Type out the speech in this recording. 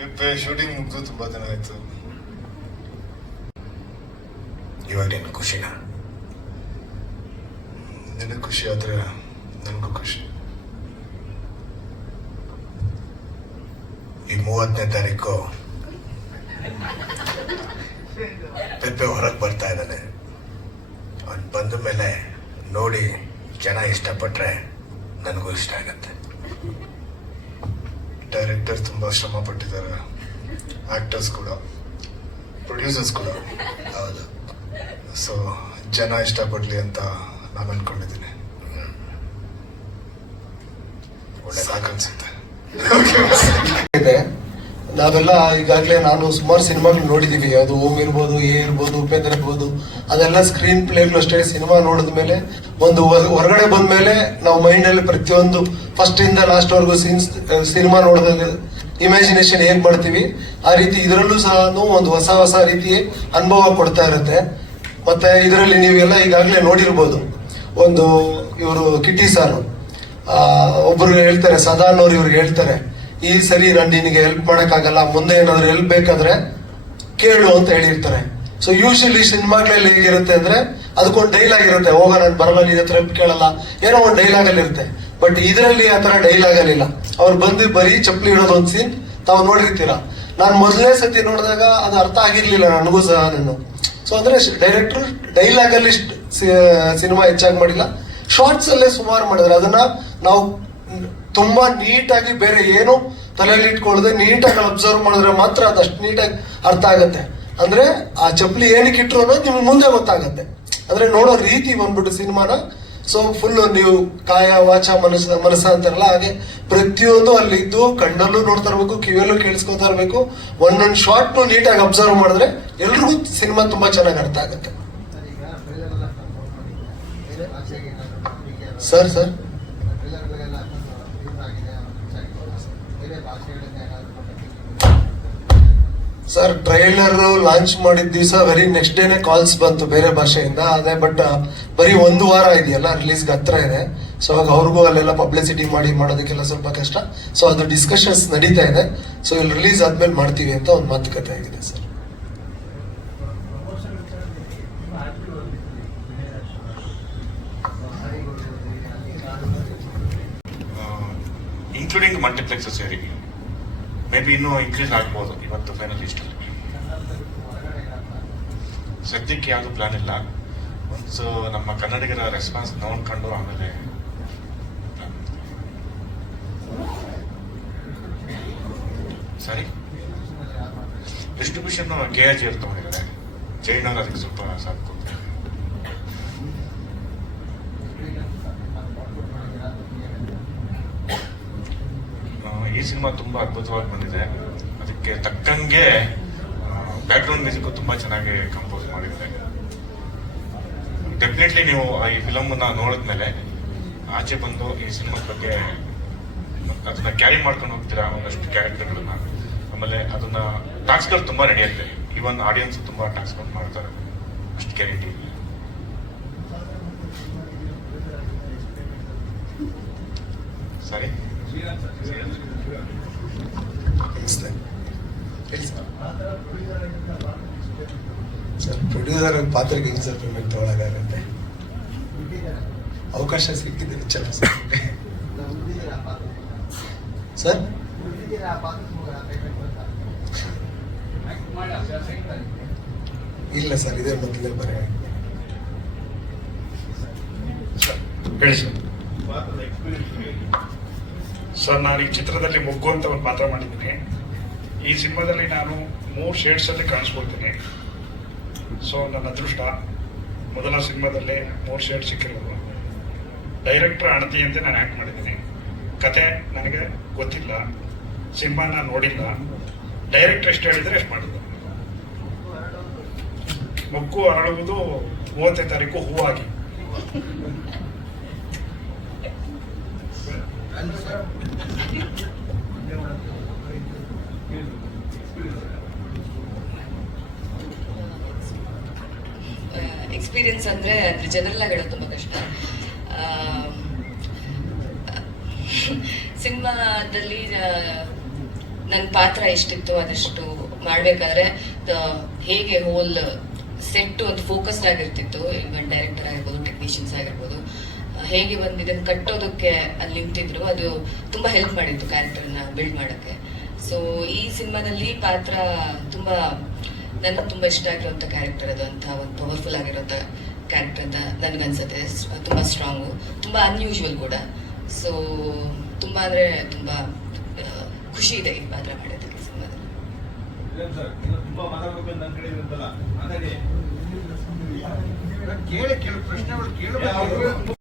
Shooting ಮುಗಿದು ತುಂಬಾ ದಿನ ಆಯ್ತು. ಇವಾಗ ನಿನ್ನ ಖುಷಿನಾ? ನಿನಗೆ ಖುಷಿ ಆದ್ರೆ ನನಗೂ ಖುಷಿ. ಈ 30ನೇ ತಾರೀಕು ಪೆಪ್ಪೆ ಹೊರಗೆ ಬರ್ತಾ ಇದ್ದಾನೆ. ಅವನು ಬಂದ ಮೇಲೆ ನೋಡಿ ಜನ ಇಷ್ಟಪಟ್ರೆ ನನಗೂ ಇಷ್ಟ ಆಗತ್ತೆ. ಡೈರೆಕ್ಟರ್ ತುಂಬಾ ಶ್ರಮ ಪಟ್ಟಿದ್ದಾರೆ, ಆಕ್ಟರ್ಸ್ ಕೂಡ, ಪ್ರೊಡ್ಯೂಸರ್ಸ್ ಕೂಡ. ಹೌದು. ಸೊ ಜನ ಇಷ್ಟಪಡ್ಲಿ ಅಂತ ನಾನು ಅನ್ಕೊಂಡಿದ್ದೀನಿ. ಒಳ್ಳೆ ಸಾಕನ್ಸುತ್ತೆ. ನಾವೆಲ್ಲ ಈಗಾಗಲೇ ನಾನು ಸುಮಾರು ಸಿನಿಮಾಗಳು ನೋಡಿದೀವಿ. ಅದು ಓಂ ಇರ್ಬೋದು, ಎ ಇರ್ಬೋದು, ಉಪೇಂದ್ರ ಇರ್ಬೋದು, ಅದೆಲ್ಲ ಸ್ಕ್ರೀನ್ ಪ್ಲೇಗಳು ಅಷ್ಟೇ. ಸಿನಿಮಾ ನೋಡಿದ ಮೇಲೆ ಒಂದು ಹೊರಗಡೆ ಬಂದ ಮೇಲೆ ನಾವು ಮೈಂಡ್ ಅಲ್ಲಿ ಪ್ರತಿಯೊಂದು ಫಸ್ಟ್ ಇಂದ ಲಾಸ್ಟ್ ವರ್ಗು ಸಿನಿಮಾ ನೋಡಿದಾಗ ಇಮ್ಯಾಜಿನೇಷನ್ ಹೇಗ್ ಮಾಡ್ತೀವಿ ಆ ರೀತಿ ಇದರಲ್ಲೂ ಸಹ ಒಂದು ಹೊಸ ರೀತಿ ಅನುಭವ ಕೊಡ್ತಾ ಇರುತ್ತೆ. ಮತ್ತೆ ಇದರಲ್ಲಿ ನೀವೆಲ್ಲ ಈಗಾಗಲೇ ನೋಡಿರ್ಬೋದು, ಒಂದು ಇವರು ಕಿಟ್ಟಿ ಸಾರು ಒಬ್ರು ಹೇಳ್ತಾರೆ, ಸದಾನ್ ಅವ್ರು ಇವ್ರಿಗೆ ಹೇಳ್ತಾರೆ, ಈ ಸರಿ ನಾನು ನಿನಗೆ ಹೆಲ್ಪ್ ಮಾಡಕ್ಕಾಗಲ್ಲ, ಮುಂದೆ ಏನಾದ್ರು ಹೆಲ್ಪ್ ಬೇಕಾದ್ರೆ ಕೇಳು ಅಂತ ಹೇಳಿರ್ತಾರೆ. ಸೊ ಯೂಶಲಿ ಸಿನಿಮಾಗಳಲ್ಲಿ ಹೇಗಿರುತ್ತೆ ಅಂದ್ರೆ ಅದಕ್ಕೊಂದು ಡೈಲಾಗ್ ಇರುತ್ತೆ, ಹೋಗ ನಾನು ಬರಲ್ಲ, ನಿನ್ನ ಹತ್ರ ಹೆಲ್ಪ್ ಕೇಳಲ್ಲ, ಏನೋ ಒಂದು ಡೈಲಾಗ್ ಅಲ್ಲಿ ಇರುತ್ತೆ. ಬಟ್ ಇದರಲ್ಲಿ ಆ ತರ ಡೈಲಾಗ್ ಅಲ್ಲಿಲ್ಲ. ಅವ್ರು ಬಂದು ಬರೀ ಚಪ್ಪಲಿ ಇಡೋದು ಒಂದು ಸೀನ್ ತಾವು ನೋಡಿರ್ತೀರಾ. ನಾನು ಮೊದಲನೇ ಸತಿ ನೋಡಿದಾಗ ಅದು ಅರ್ಥ ಆಗಿರ್ಲಿಲ್ಲ ನನಗೂ ಸಹ. ನಾನು ಸೊ ಅಂದ್ರೆ ಡೈರೆಕ್ಟರ್ ಡೈಲಾಗ್ ಅಲ್ಲಿ ಸಿನಿಮಾ ಹೆಚ್ಚಾಗಿ ಮಾಡಿಲ್ಲ, ಶಾರ್ಟ್ಸ್ ಅಲ್ಲೇ ಸುಮಾರು ಮಾಡಿದ್ರೆ ಅದನ್ನ ನಾವು ತುಂಬಾ ನೀಟಾಗಿ ಬೇರೆ ಏನು ತಲೆಯಲ್ಲಿ ಇಟ್ಕೊಳ್ಳದೆ ನೀಟಾಗಿ ಅಬ್ಸರ್ವ್ ಮಾಡಿದ್ರೆ ಮಾತ್ರ ಅದಷ್ಟು ನೀಟಾಗಿ ಅರ್ಥ ಆಗತ್ತೆ. ಅಂದ್ರೆ ಆ ಚಪ್ಪಲಿ ಏನಕ್ಕೆ ಇಟ್ರು ಅನ್ನೋದು ನಿಮ್ಗೆ ಮುಂದೆ ಗೊತ್ತಾಗತ್ತೆ. ಅಂದ್ರೆ ನೋಡೋ ರೀತಿ ಬಂದ್ಬಿಟ್ಟು ಸಿನಿಮಾನ ಸೊ ಫುಲ್ ನೀವು ಕಾಯ ವಾಚ ಮನಸ್ಸ ಅಂತಾರಲ್ಲ ಹಾಗೆ ಪ್ರತಿಯೊಂದು ಅಲ್ಲಿ ಇದ್ದು ಕಣ್ಣಲ್ಲೂ ನೋಡ್ತಾ ಇರ್ಬೇಕು, ಕಿವಿಯಲ್ಲೂ ಕೇಳಿಸ್ಕೊತಾ ಇರ್ಬೇಕು. ಒಂದೊಂದು ಶಾರ್ಟ್ ನೀಟಾಗಿ ಅಬ್ಸರ್ವ್ ಮಾಡಿದ್ರೆ ಎಲ್ರಿಗೂ ಸಿನಿಮಾ ತುಂಬಾ ಚೆನ್ನಾಗಿ ಅರ್ಥ ಆಗತ್ತೆ. ಸರ್ ಸರ್ ಟ್ರೈಲರ್ ಲಾಂಚ್ ಮಾಡಿದ ದಿವಸ ವೆರಿ ನೆಕ್ಸ್ಟ್ ಡೇನೆ ಕಾಲ್ಸ್ ಬಂತು ಬೇರೆ ಭಾಷೆಯಿಂದ. ಅದೇ ಬಟ್ ಬರೀ ಒಂದು ವಾರ ಇದೆಯಲ್ಲ, ರಿಲೀಸ್ಗೆ ಹತ್ರ ಇದೆ. ಸೊ ಆಗ ಅವ್ರಿಗೂ ಅಲ್ಲೆಲ್ಲ ಪಬ್ಲಿಸಿಟಿ ಮಾಡೋದಕ್ಕೆಲ್ಲ ಸ್ವಲ್ಪ ಕಷ್ಟ. ಸೊ ಅದು ಡಿಸ್ಕಷನ್ಸ್ ನಡೀತಾ ಇದೆ. ಸೊ ಇಲ್ಲಿ ರಿಲೀಸ್ ಆದ್ಮೇಲೆ ಮಾಡ್ತೀವಿ ಅಂತ ಒಂದು ಮಾತುಕತೆ ಆಗಿದೆ ಸರ್. ಇನ್ಕ್ಲೂಡಿಂಗ್ ಮಲ್ಟಿಪ್ಲೆಕ್ಸ್ ಸೇರಿ ಮೇ ಬಿ ಇನ್ನೂ ಇನ್ಕ್ರೀಸ್ ಆಗ್ಬೋದು ಇವತ್ತು ಫೈನಲ್ ಲಿಸ್ಟಲ್ಲಿ. ಸದ್ಯಕ್ಕೆ ಯಾವುದು ಪ್ಲಾನ್ ಇಲ್ಲ. ಒಂದು ನಮ್ಮ ಕನ್ನಡಿಗರ ರೆಸ್ಪಾನ್ಸ್ ನೋಡ್ಕೊಂಡು ಆಮೇಲೆ ಸರಿ. ಡಿಸ್ಟ್ರಿಬ್ಯೂಷನ್ KRG ಅವ್ರು ತಗೊಂಡಿದ್ದಾರೆ, ಜೈನ್ ಅವರು ಅದಕ್ಕೆ ಸ್ವಲ್ಪ ಸಾಕು. ಈ ಸಿನಿಮಾ ತುಂಬಾ ಅದ್ಭುತವಾಗಿ ಬಂದಿದೆ. ಅದಕ್ಕೆ ತಕ್ಕಂಗೆ ಬ್ಯಾಕ್ಗ್ರೌಂಡ್ ಮ್ಯೂಸಿಕ್ ತುಂಬಾ ಚೆನ್ನಾಗಿ ಕಂಪೋಸ್ ಮಾಡಿದ್ದಾರೆ. ಡೆಫಿನೆಟ್ಲಿ ನೀವು ಈ ಫಿಲಮ್ ನೋಡಿದ್ಮೇಲೆ ಆಚೆ ಬಂದು ಈ ಸಿನಿಮಾ ಬಗ್ಗೆ ಅದನ್ನ ಕ್ಯಾರಿ ಮಾಡ್ಕೊಂಡು ಹೋಗ್ತೀರಾ, ಒಂದಷ್ಟು ಕ್ಯಾರೆಕ್ಟರ್ಗಳನ್ನ. ಆಮೇಲೆ ಅದನ್ನ ಟಾಸ್ಕ್ಗಳು ತುಂಬಾ ನಡೆಯುತ್ತೆ. ಈವನ್ ಆಡಿಯನ್ಸ್ ತುಂಬಾ ಟಾಸ್ಕ್ ಮಾಡ್ತಾರೆ, ಅಷ್ಟು ಗ್ಯಾರಂಟಿ. ಸರಿ ಸರ್ ಪ್ರೊಡ್ಯೂಸರ್ ಪಾತ್ರಕ್ಕೆ ಹೆಂಗ್ ಸರ್ ಪೇಮೆಂಟ್ ತಗೊಳಕಾಗತ್ತೆ? ಅವಕಾಶ ಸಿಕ್ಕಿದೆ ಚಲೋ ಸರ್. ಸರ್ ಇಲ್ಲ ಸರ್, ಇದೇ ಮೊದಲೇ ಬರೀ ಹೇಳಿ ಸರ್. ಸರ್ ನಾನು ಈ ಚಿತ್ರದಲ್ಲಿ ಮೊಗ್ಗು ಅಂತ ಒಂದು ಪಾತ್ರ ಮಾಡಿದ್ದೀನಿ. ಈ ಸಿನಿಮಾದಲ್ಲಿ ನಾನು 3 ಶೇಡ್ಸ್ ಅಲ್ಲಿ ಕಾಣಿಸ್ಕೊಳ್ತೀನಿ. ಸೊ ನನ್ನ ಅದೃಷ್ಟ ಮೊದಲ ಸಿನಿಮಾದಲ್ಲಿ 3 ಶೇಡ್ ಸಿಕ್ಕಿರೋದು. ಡೈರೆಕ್ಟರ್ ಅಣತಿಯಂತೆ ನಾನು ಆ್ಯಕ್ಟ್ ಮಾಡಿದ್ದೀನಿ. ಕತೆ ನನಗೆ ಗೊತ್ತಿಲ್ಲ, ಸಿನಿಮಾನ ನೋಡಿಲ್ಲ. ಡೈರೆಕ್ಟರ್ ಎಷ್ಟು ಹೇಳಿದರೆ ಎಷ್ಟು ಮಾಡಿದ್ದು. ಮೊಗ್ಗು ಅರಳುವುದು 30ನೇ ತಾರೀಕು ಹೂವಾಗಿ. ಎಕ್ಸ್ಪೀರಿಯನ್ಸ್ ಅಂದ್ರೆ ಜನರಲ್ ಆಗಿ ಹೇಳೋದು ತುಂಬಾ ಕಷ್ಟ. ಸಿನಿಮಾದಲ್ಲಿ ನನ್ನ ಪಾತ್ರ ಎಷ್ಟಿತ್ತು ಅದಷ್ಟು ಮಾಡ್ಬೇಕಾದ್ರೆ ಹೇಗೆ ಹೋಲ್ ಸೆಟ್ ಒಂದು ಫೋಕಸ್ಡ್ ಆಗಿರ್ತಿತ್ತು, ಇವನ್ ಡೈರೆಕ್ಟರ್ ಆಗಿರ್ಬೋದು, ಟೆಕ್ನಿಷಿಯನ್ಸ್ ಆಗಿರ್ಬೋದು, ಹೇಗೆ ಬಂದು ಇದನ್ನು ಕಟ್ಟೋದಕ್ಕೆ ಅಲ್ಲಿ ನಿಂತಿದ್ರು, ಅದು ತುಂಬಾ ಹೆಲ್ಪ್ ಮಾಡಿತ್ತು ಕ್ಯಾರೆಕ್ಟರ್ನ ಬಿಲ್ಡ್ ಮಾಡೋಕ್ಕೆ. ಸೊ ಈ ಸಿನಿಮಾದಲ್ಲಿ ಪಾತ್ರ ತುಂಬಾ ನನಗೆ ತುಂಬಾ ಇಷ್ಟ ಆಗಿರುವಂಥ ಕ್ಯಾರೆಕ್ಟರ್ ಅದು, ಅಂತ ಒಂದು ಪವರ್ಫುಲ್ ಆಗಿರುವಂಥ ಕ್ಯಾರೆಕ್ಟರ್ ಅಂತ ನನಗನ್ಸುತ್ತೆ. ತುಂಬಾ ಸ್ಟ್ರಾಂಗು, ತುಂಬಾ ಅನ್ಯೂಶುವಲ್ ಕೂಡ. ಸೊ ತುಂಬಾ ಅಂದ್ರೆ ತುಂಬಾ ಖುಷಿ ಇದೆ ಈ ಪಾತ್ರ ಮಾಡೋದಕ್ಕೆ ಸಿನಿಮಾದಲ್ಲಿ. ತುಂಬಾ ಮಾತಾಡ್ಬೇಕು ಅಂತ ಕಡೆ ಇರುತ್ತಲ್ಲ, ಕೇಳಿ ಕೆಲವು ಪ್ರಶ್ನೆಗಳು ಕೇಳಬೇಕು.